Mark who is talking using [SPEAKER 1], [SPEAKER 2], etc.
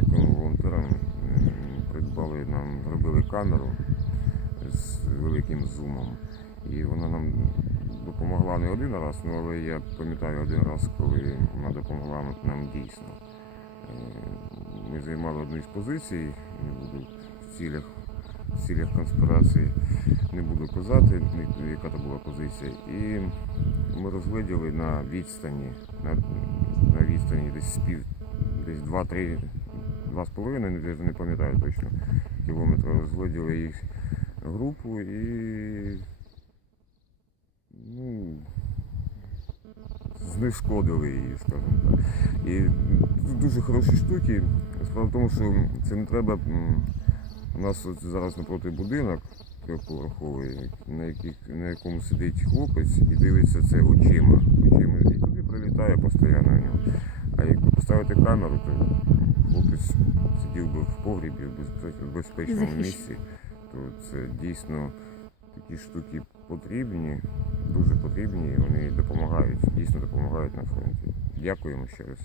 [SPEAKER 1] дякуємо волонтерам. Придбали нам, зробили камеру з великим зумом. І вона нам допомогла не один раз, ну, але я пам'ятаю один раз, коли вона допомогла нам дійсно. Е, Ми займали одну із позицій, не буду в цілях, в цілях конспірації, не буду казати, яка то була позиція. І ми розгляділи на відстані, на, на відстані десь з пів, десь 2-3, 2,5, не, пам'ятаю точно, кілометри розгляділи їх групу і ну, знешкодили її, скажімо так. І дуже хороші штуки. Справа в тому, що це не треба. У нас зараз напроти будинок трьохповерховий, на, на якому сидить хлопець і дивиться це очима. очима і туди прилітає постійно. А якби поставити камеру, то хлопець сидів би в погрібі в безпе- безпечному місці, то це дійсно такі штуки потрібні, дуже потрібні, і вони допомагають, дійсно допомагають на фронті. Дякуємо ще раз.